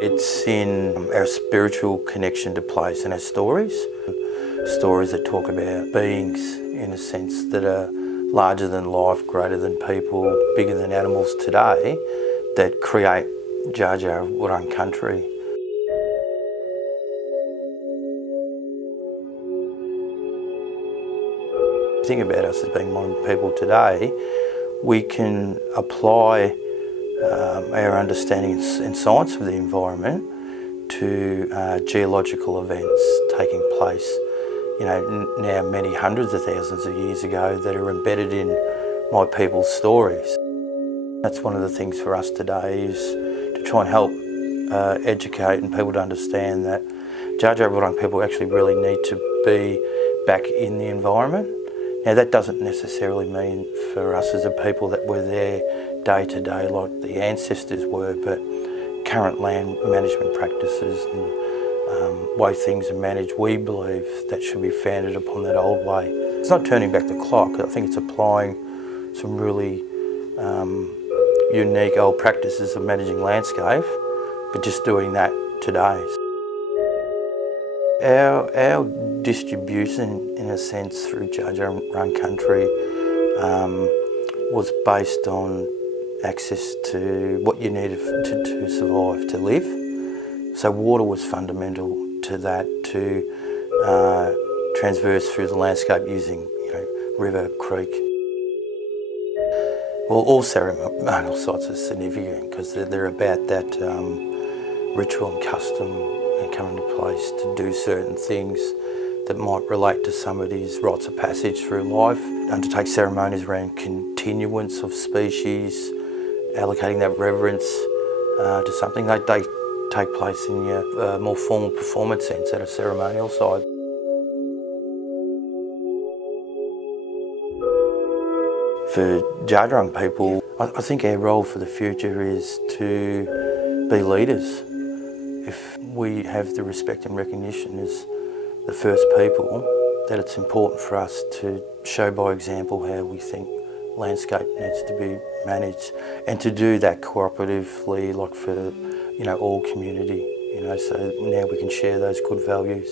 It's in our spiritual connection to place and our stories. Stories that talk about beings, in a sense, that are larger than life, greater than people, bigger than animals today, that create Dja Dja Wurrung country. Think about us as being modern people today, we can apply our understanding and science of the environment to geological events taking place, now many hundreds of thousands of years ago that are embedded in my people's stories. That's one of the things for us today, is to try and help educate and people to understand that Dja Dja Wurrung people actually really need to be back in the environment. Now that doesn't necessarily mean for us as a people that we're there day to day like the ancestors were, but current land management practices and way things are managed, we believe that should be founded upon that old way. It's not turning back the clock, I think it's applying some really unique old practices of managing landscape, but just doing that today. Our distribution, in a sense, through Dja Dja Wurrung country was based on access to what you needed to survive, to live. So water was fundamental to that, to transverse through the landscape using river, creek. Well, all ceremonial sites are significant because they're about that ritual and custom and coming to place to do certain things that might relate to somebody's rites of passage through life. Undertake ceremonies around continuance of species, allocating that reverence to something. They take place in your more formal performance sense at a ceremonial side. For Dja Dja Wurrung people, I think our role for the future is to be leaders. If we have the respect and recognition as the first people, that it's important for us to show by example how we think landscape needs to be managed, and to do that cooperatively, like for all community. So now we can share those good values.